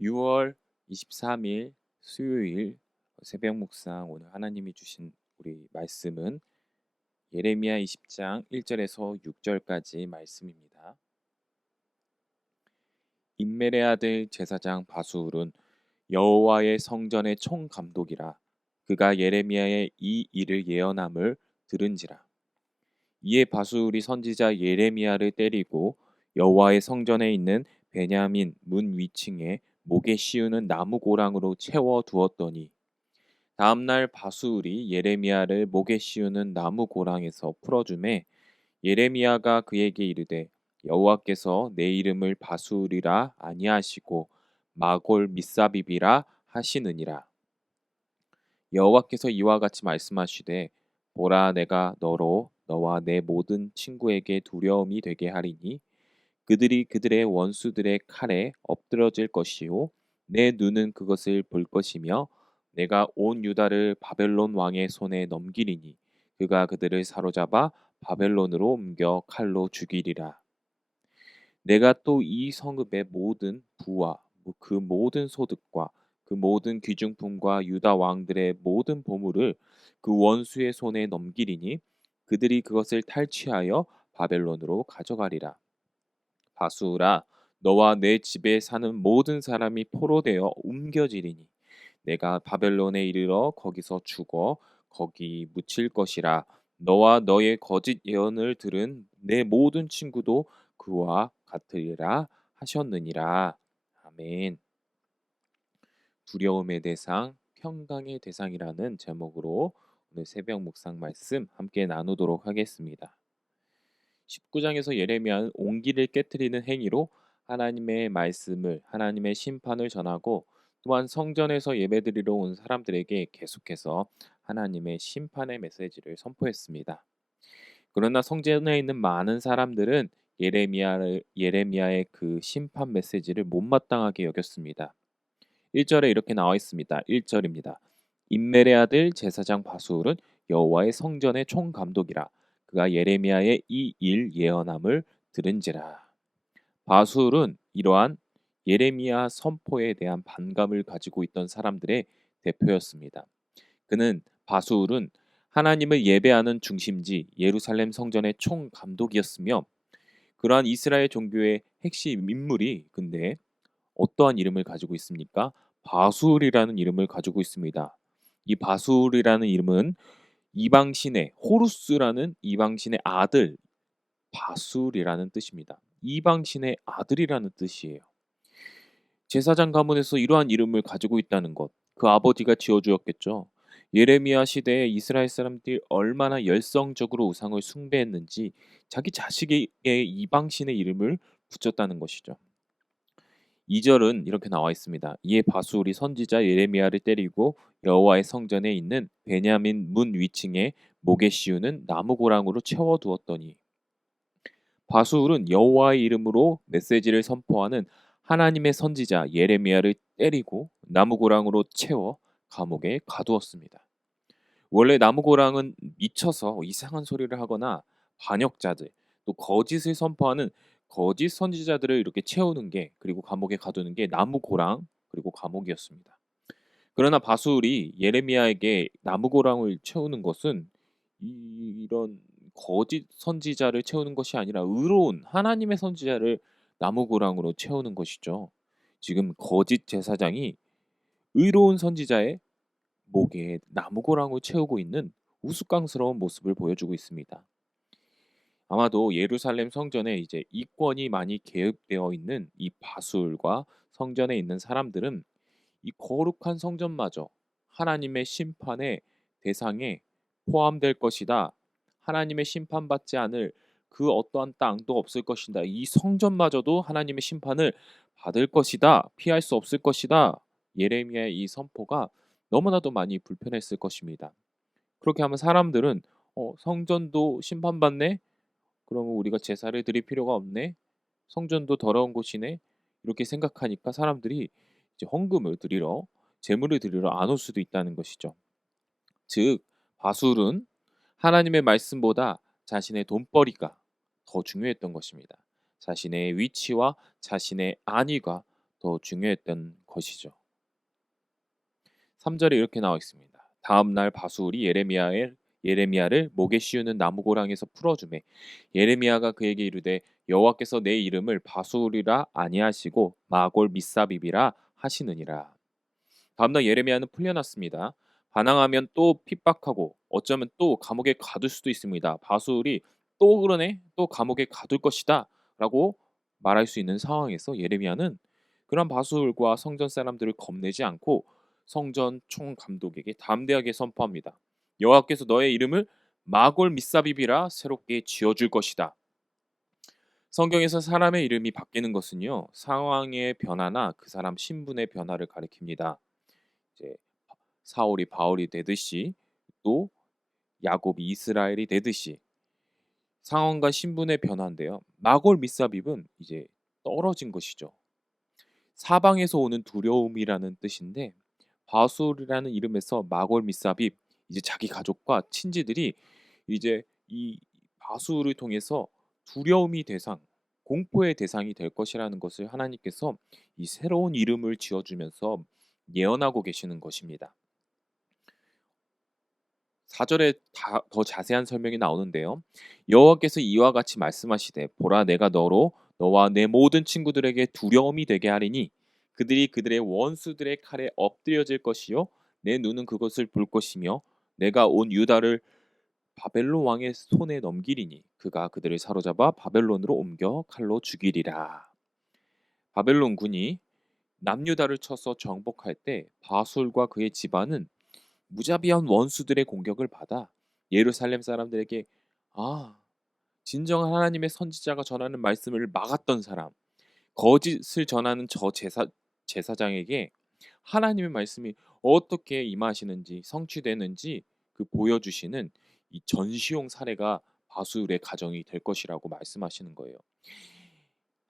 6월 23일 수요일 새벽 묵상 오늘 하나님이 주신 우리 말씀은 예레미야 20장 1절에서 6절까지 말씀입니다. 임멜의 아들 제사장 바수울은 여호와의 성전의 총감독이라 그가 예레미야의 이 일을 예언함을 들은지라 이에 바수울이 선지자 예레미야를 때리고 여호와의 성전에 있는 베냐민 문 위층에 목에 씌우는 나무 고랑으로 채워 두었더니 다음날 바수울이 예레미야를 목에 씌우는 나무 고랑에서 풀어줌에 예레미야가 그에게 이르되 여호와께서 내 이름을 바수울이라 아니하시고 마골 미사비비라 하시느니라. 여호와께서 이와 같이 말씀하시되 보라 내가 너로 너와 내 모든 친구에게 두려움이 되게 하리니 그들이 그들의 원수들의 칼에 엎드러질 것이요 내 눈은 그것을 볼 것이며 내가 온 유다를 바벨론 왕의 손에 넘기리니 그가 그들을 사로잡아 바벨론으로 옮겨 칼로 죽이리라. 내가 또 이 성읍의 모든 부와 그 모든 소득과 그 모든 귀중품과 유다 왕들의 모든 보물을 그 원수의 손에 넘기리니 그들이 그것을 탈취하여 바벨론으로 가져가리라. 바수라 너와 내 집에 사는 모든 사람이 포로되어 옮겨지리니 내가 바벨론에 이르러 거기서 죽어 거기 묻힐 것이라. 너와 너의 거짓 예언을 들은 내 모든 친구도 그와 같으리라 하셨느니라. 아멘. 두려움의 대상 평강의 대상이라는 제목으로 오늘 새벽 묵상 말씀 함께 나누도록 하겠습니다. 19장에서 예레미야는 온기를 깨뜨리는 행위로 하나님의 말씀을 하나님의 심판을 전하고 또한 성전에서 예배드리러 온 사람들에게 계속해서 하나님의 심판의 메시지를 선포했습니다. 그러나 성전에 있는 많은 사람들은 예레미야를, 예레미야의 그 심판 메시지를 못마땅하게 여겼습니다. 1절에 이렇게 나와 있습니다. 1절입니다. 인멜의 아들 제사장 바수울은 여호와의 성전의 총감독이라 그가 예레미야의 이 일 예언함을 들은지라. 바술은 이러한 예레미야 선포에 대한 반감을 가지고 있던 사람들의 대표였습니다. 그는 바술은 하나님을 예배하는 중심지 예루살렘 성전의 총 감독이었으며 그러한 이스라엘 종교의 핵심 인물이 근데 어떠한 이름을 가지고 있습니까? 바술이라는 이름을 가지고 있습니다. 이 바술이라는 이름은 이방신의 호루스라는 이방신의 아들 바술이라는 뜻입니다. 이방신의 아들이라는 뜻이에요. 제사장 가문에서 이러한 이름을 가지고 있다는 것, 그 아버지가 지어주었겠죠. 예레미야 시대에 이스라엘 사람들이 얼마나 열성적으로 우상을 숭배했는지 자기 자식의 이방신의 이름을 붙였다는 것이죠. 2절은 이렇게 나와 있습니다. 이에 바수울이 선지자 예레미야를 때리고 여호와의 성전에 있는 베냐민 문 위층에 목에 씌우는 나무 고랑으로 채워 두었더니 바수울은 여호와의 이름으로 메시지를 선포하는 하나님의 선지자 예레미야를 때리고 나무 고랑으로 채워 감옥에 가두었습니다. 원래 나무 고랑은 미쳐서 이상한 소리를 하거나 반역자들 또 거짓을 선포하는 거짓 선지자들을 이렇게 채우는 게 그리고 감옥에 가두는 게 나무 고랑 그리고 감옥이었습니다. 그러나 바술이 예레미야에게 나무 고랑을 채우는 것은 이런 거짓 선지자를 채우는 것이 아니라 의로운 하나님의 선지자를 나무 고랑으로 채우는 것이죠. 지금 거짓 제사장이 의로운 선지자의 목에 나무 고랑을 채우고 있는 우스꽝스러운 모습을 보여주고 있습니다. 아마도 예루살렘 성전에 이제 이권이 많이 개입되어 있는 이 바술과 성전에 있는 사람들은 이 거룩한 성전마저 하나님의 심판의 대상에 포함될 것이다. 하나님의 심판받지 않을 그 어떠한 땅도 없을 것이다. 이 성전마저도 하나님의 심판을 받을 것이다. 피할 수 없을 것이다. 예레미야의 이 선포가 너무나도 많이 불편했을 것입니다. 그렇게 하면 사람들은 어, 성전도 심판받네? 그러면 우리가 제사를 드릴 필요가 없네. 성전도 더러운 곳이네. 이렇게 생각하니까 사람들이 헌금을 드리러 제물을 드리러 안 올 수도 있다는 것이죠. 즉 바술은 하나님의 말씀보다 자신의 돈벌이가 더 중요했던 것입니다. 자신의 위치와 자신의 안위가 더 중요했던 것이죠. 3절에 이렇게 나와 있습니다. 다음 날 바수울이 예레미야의 예레미야를 목에 씌우는 나무고랑에서 풀어주매 예레미야가 그에게 이르되 여호와께서 내 이름을 바수울이라 아니하시고 마골 미사비비라 하시느니라. 다음날 예레미야는 풀려났습니다. 반항하면 또 핍박하고 어쩌면 또 감옥에 가둘 수도 있습니다. 바수울이 또 그러네, 또 감옥에 가둘 것이다 라고 말할 수 있는 상황에서 예레미야는 그런 바수울과 성전 사람들을 겁내지 않고 성전 총감독에게 담대하게 선포합니다. 여호와께서 너의 이름을 마골 미사비비라 새롭게 지어줄 것이다. 성경에서 사람의 이름이 바뀌는 것은요 상황의 변화나 그 사람 신분의 변화를 가리킵니다. 이제 사울이 바울이 되듯이 또 야곱이 이스라엘이 되듯이 상황과 신분의 변화인데요. 마골 미사빕은 이제 떨어진 것이죠. 사방에서 오는 두려움이라는 뜻인데 바술이라는 이름에서 마골 미사빕 이제 자기 가족과 친지들이 이제 이 바술을 통해서 두려움이 대상, 공포의 대상이 될 것이라는 것을 하나님께서 이 새로운 이름을 지어주면서 예언하고 계시는 것입니다. 4절에 다, 더 자세한 설명이 나오는데요. 여호와께서 이와 같이 말씀하시되 보라 내가 너로 너와 내 모든 친구들에게 두려움이 되게 하리니 그들이 그들의 원수들의 칼에 엎드려질 것이요 내 눈은 그것을 볼 것이며 내가 온 유다를 바벨론 왕의 손에 넘기리니 그가 그들을 사로잡아 바벨론으로 옮겨 칼로 죽이리라. 바벨론 군이 남유다를 쳐서 정복할 때 바술과 그의 집안은 무자비한 원수들의 공격을 받아 예루살렘 사람들에게 아 진정한 하나님의 선지자가 전하는 말씀을 막았던 사람 거짓을 전하는 저 제사 제사장에게 하나님의 말씀이 어떻게 임하시는지 성취되는지 그 보여주시는 이 전시용 사례가 바술의 가정이 될 것이라고 말씀하시는 거예요.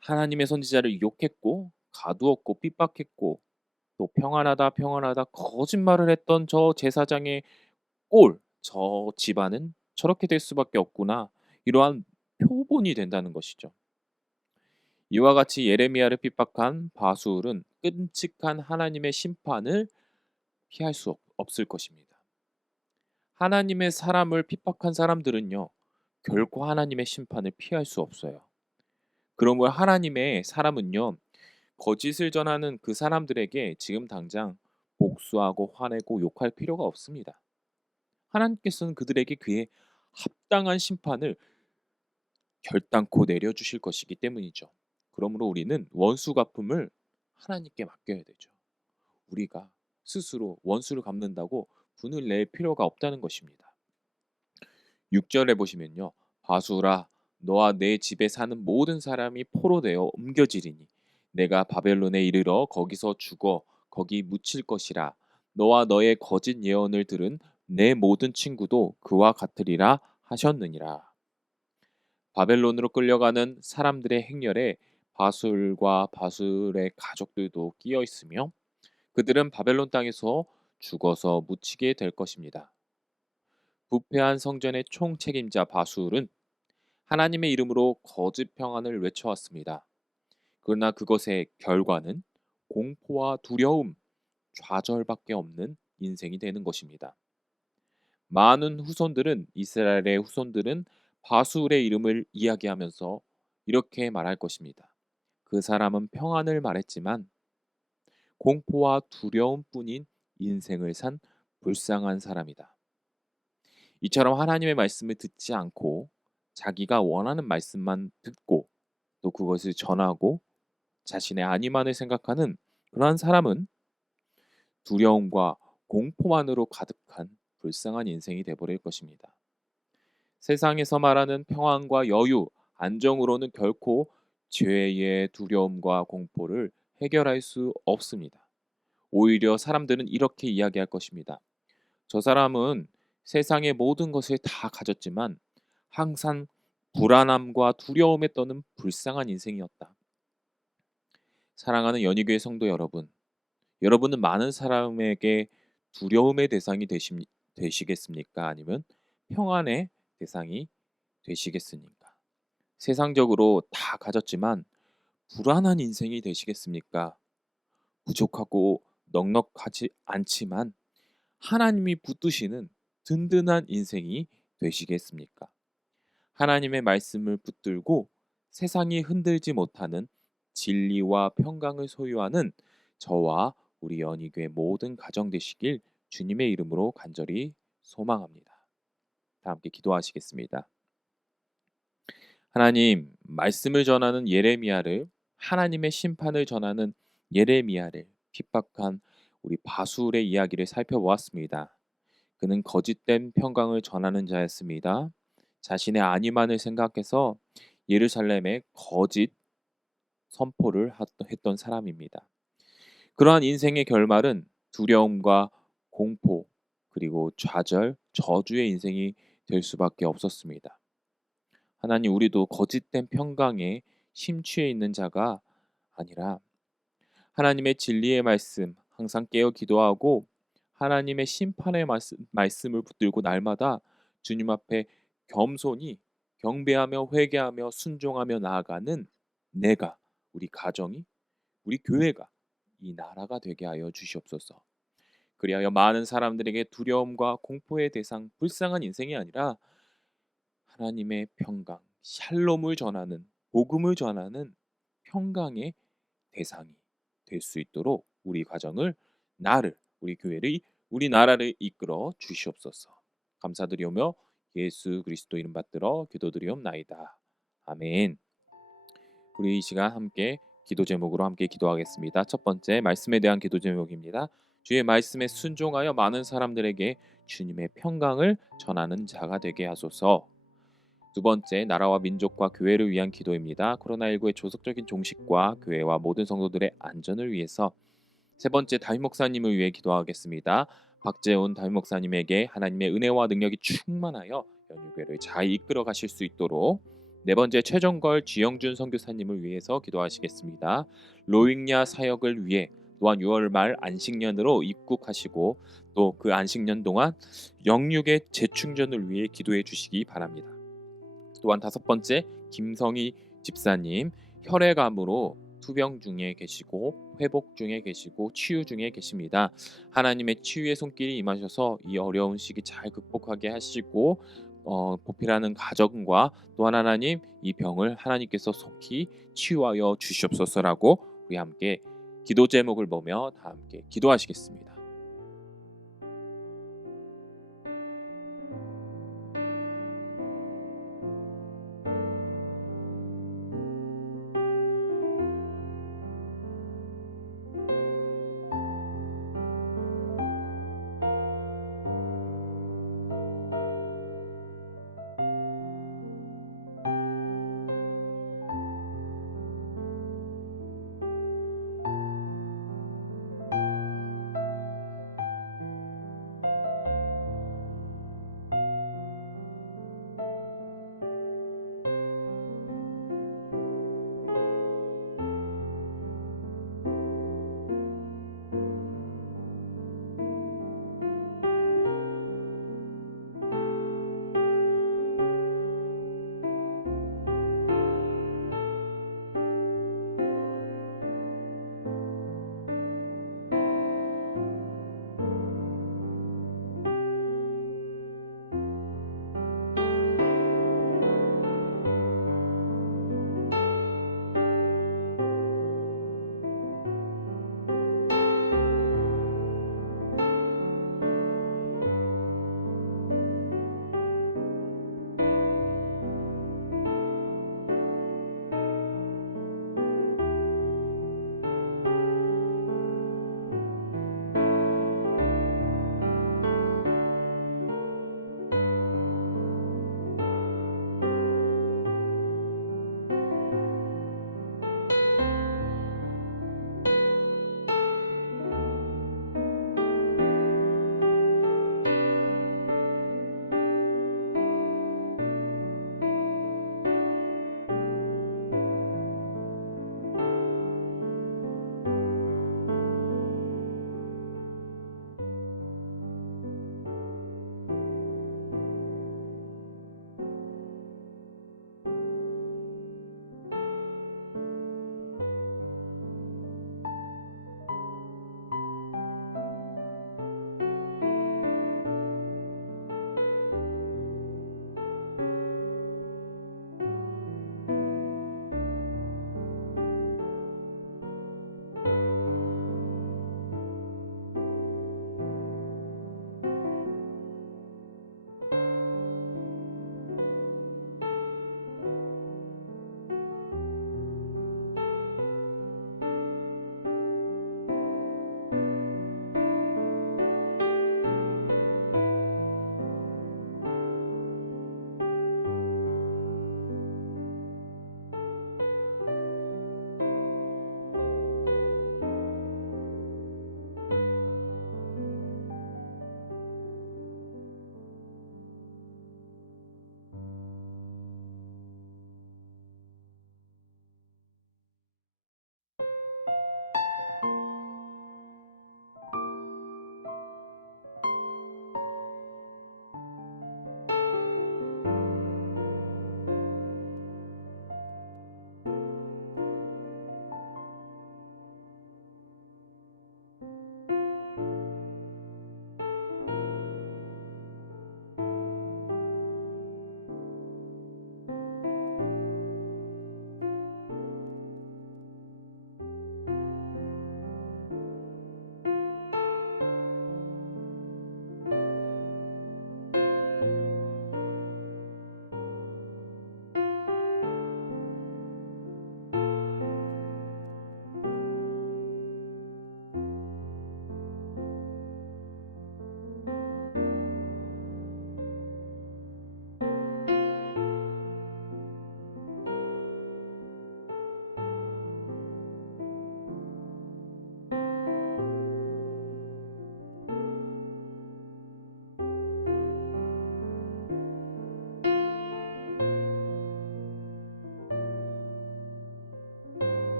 하나님의 선지자를 욕했고 가두었고 핍박했고 또 평안하다 평안하다 거짓말을 했던 저 제사장의 꼴, 저 집안은 저렇게 될 수밖에 없구나. 이러한 표본이 된다는 것이죠. 이와 같이 예레미야를 핍박한 바술은 끔찍한 하나님의 심판을 피할 수 없을 것입니다. 하나님의 사람을 핍박한 사람들은요, 결코 하나님의 심판을 피할 수 없어요. 그러므로 하나님의 사람은요, 거짓을 전하는 그 사람들에게 지금 당장 복수하고 화내고 욕할 필요가 없습니다. 하나님께서는 그들에게 그의 합당한 심판을 결단코 내려주실 것이기 때문이죠. 그러므로 우리는 원수 갚음을 하나님께 맡겨야 되죠. 우리가 스스로 원수를 갚는다고 분을 낼 필요가 없다는 것입니다. 6절에 보시면요. 바수라 너와 내 집에 사는 모든 사람이 포로 되어 옮겨지리니 내가 바벨론에 이르러 거기서 죽어 거기 묻힐 것이라 너와 너의 거짓 예언을 들은 내 모든 친구도 그와 같으리라 하셨느니라. 바벨론으로 끌려가는 사람들의 행렬에 바술과 바술의 가족들도 끼어 있으며 그들은 바벨론 땅에서 죽어서 묻히게 될 것입니다. 부패한 성전의 총책임자 바술은 하나님의 이름으로 거짓 평안을 외쳐왔습니다. 그러나 그것의 결과는 공포와 두려움, 좌절밖에 없는 인생이 되는 것입니다. 많은 후손들은 이스라엘의 후손들은 바술의 이름을 이야기하면서 이렇게 말할 것입니다. 그 사람은 평안을 말했지만 공포와 두려움뿐인 인생을 산 불쌍한 사람이다. 이처럼 하나님의 말씀을 듣지 않고 자기가 원하는 말씀만 듣고 또 그것을 전하고 자신의 아니만을 생각하는 그러한 사람은 두려움과 공포만으로 가득한 불쌍한 인생이 되버릴 것입니다. 세상에서 말하는 평안과 여유, 안정으로는 결코 죄의 두려움과 공포를 해결할 수 없습니다. 오히려 사람들은 이렇게 이야기할 것입니다. 저 사람은 세상의 모든 것을 다 가졌지만 항상 불안함과 두려움에 떠는 불쌍한 인생이었다. 사랑하는 연희교회 성도 여러분, 여러분은 많은 사람에게 두려움의 대상이 되시, 되시겠습니까? 아니면 평안의 대상이 되시겠습니까? 세상적으로 다 가졌지만 불안한 인생이 되시겠습니까? 부족하고 넉넉하지 않지만 하나님이 붙드시는 든든한 인생이 되시겠습니까? 하나님의 말씀을 붙들고 세상이 흔들지 못하는 진리와 평강을 소유하는 저와 우리 연희교회 모든 가정 되시길 주님의 이름으로 간절히 소망합니다. 다 함께 기도하시겠습니다. 하나님, 말씀을 전하는 예레미야를 하나님의 심판을 전하는 예레미야를 핍박한 우리 바술의 이야기를 살펴보았습니다. 그는 거짓된 평강을 전하는 자였습니다. 자신의 안위만을 생각해서 예루살렘에 거짓 선포를 했던 사람입니다. 그러한 인생의 결말은 두려움과 공포 그리고 좌절, 저주의 인생이 될 수밖에 없었습니다. 하나님 우리도 거짓된 평강에 심취해 있는 자가 아니라 하나님의 진리의 말씀 항상 깨어 기도하고 하나님의 심판의 말씀, 말씀 을 붙들고 날마다 주님 앞에 겸손히 경배하며 회개하며 순종하며 나아가는 내가 우리 가정이 우리 교회가 이 나라가 되게 하여 주시옵소서. 그리하여 많은 사람들에게 두려움과 공포의 대상, 불쌍한 인생이 아니라 하나님의 평강, 샬롬을 전하는 복음을 전하는 평강의 대상이 될 수 있도록 우리 가정을 나를 우리 교회를 우리 나라를 이끌어 주시옵소서. 감사드리오며 예수 그리스도 이름 받들어 기도드리옵나이다. 아멘. 우리 이 시간 함께 기도 제목으로 함께 기도하겠습니다. 첫 번째 말씀에 대한 기도 제목입니다. 주의 말씀에 순종하여 많은 사람들에게 주님의 평강을 전하는 자가 되게 하소서. 두 번째 나라와 민족과 교회를 위한 기도입니다. 코로나19의 조속적인 종식과 교회와 모든 성도들의 안전을 위해서 세 번째 다윗 목사님을 위해 기도하겠습니다. 박재훈 다윗 목사님에게 하나님의 은혜와 능력이 충만하여 연유교회를 잘 이끌어 가실 수 있도록 네 번째 최정걸 지영준 선교사님을 위해서 기도하시겠습니다. 로잉야 사역을 위해 또한 6월 말 안식년으로 입국하시고 또 그 안식년 동안 영육의 재충전을 위해 기도해 주시기 바랍니다. 또한 다섯 번째 김성희 집사님 혈액암으로 투병 중에 계시고 회복 중에 계시고 치유 중에 계십니다. 하나님의 치유의 손길이 임하셔서 이 어려운 시기 잘 극복하게 하시고 어, 보필하는 가정과 또한 하나님 이 병을 하나님께서 속히 치유하여 주시옵소서라고 우리 함께 기도 제목을 보며 다 함께 기도하시겠습니다.